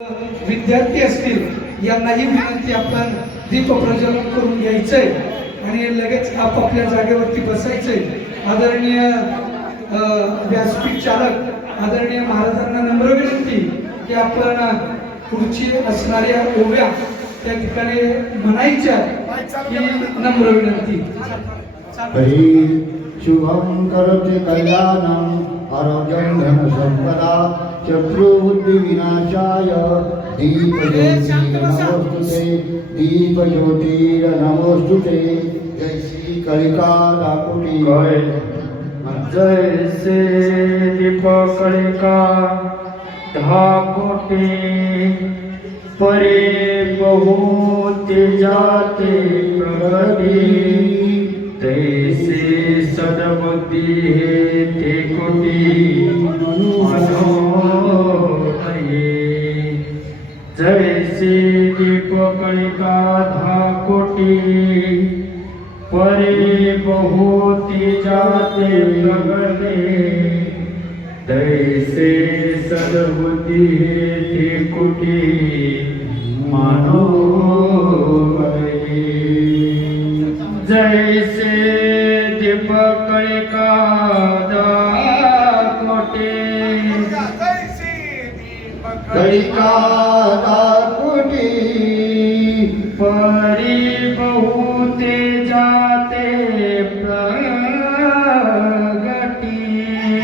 विद्यार्थी असतील यांनाही विनंती, आपण दीप प्रज्वलन करून घ्यायचंय आणि लगेच आपापल्या जागेवरती बसायचंय. आदरणीय व्यासपीठ चालक आदरणीय महाराजांना नम्र विनंती की आपण पुढची असणाऱ्या ओव्या त्या ठिकाणी म्हणायच्या ही नम्र विनंती. शुभं करोति कल्याणं आरोग्यं धनसम्पदा शत्रुबुद्धिविनाशाय दीपज्योतिर्नमोस्तुते दीपज्योतिर्नमोस्तुते. जय श्री कलिका दाकुटी जैसे दीपक कलिका धाकोटी परे बहुत जाते प्रगति तैसे सदबुद्धि है ते कोटि मनोदये. जैसे दीपक कलिका धाकोटी परे बहुत जाते प्रगटे तैसे सद्बुद्धि हे कुटी मनोमयी. जैसे दीपक कलिका दाकोटे कलिका दाकुटी परि बहुत जाते प्रगति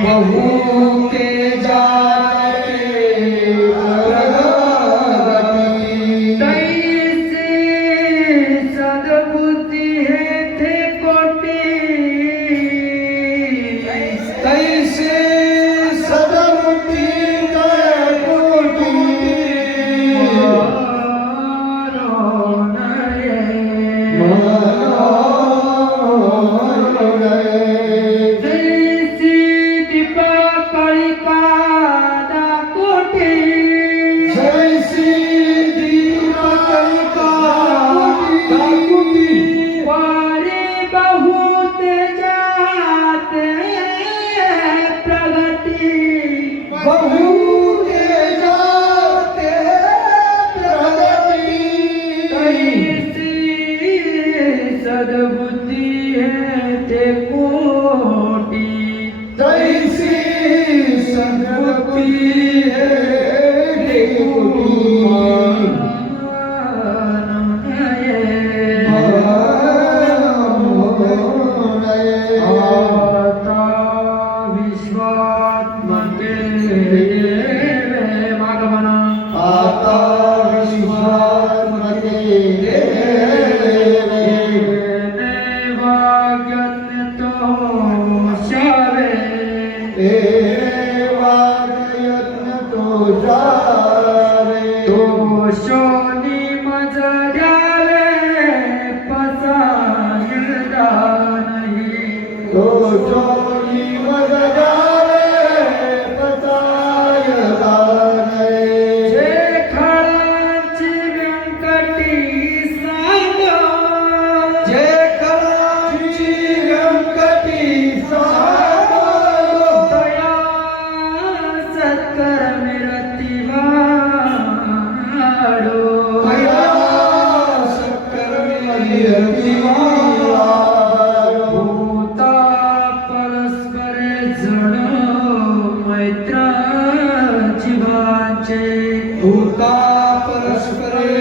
बहुते जाते प्रगति तैसे सद्बुद्धि है थे कोटि तैसे सदबुद्धि दाकुटी सद्बुद्धि है ते कोटि तैसी सद्बुद्धि है ते कोटि आता विश्वात्मके मागमना आता विश्वात्मके शोनी मज द्यावे पसायदा नाही जे खळाची व्यंकटी सांग जे खळाची व्यंकटी सांग दया सत्कर मिरती वाडो दया सत्कर्मी रतिवाळो. भूता परस्परे जण मैत्र जीवाचे भूता परस्परे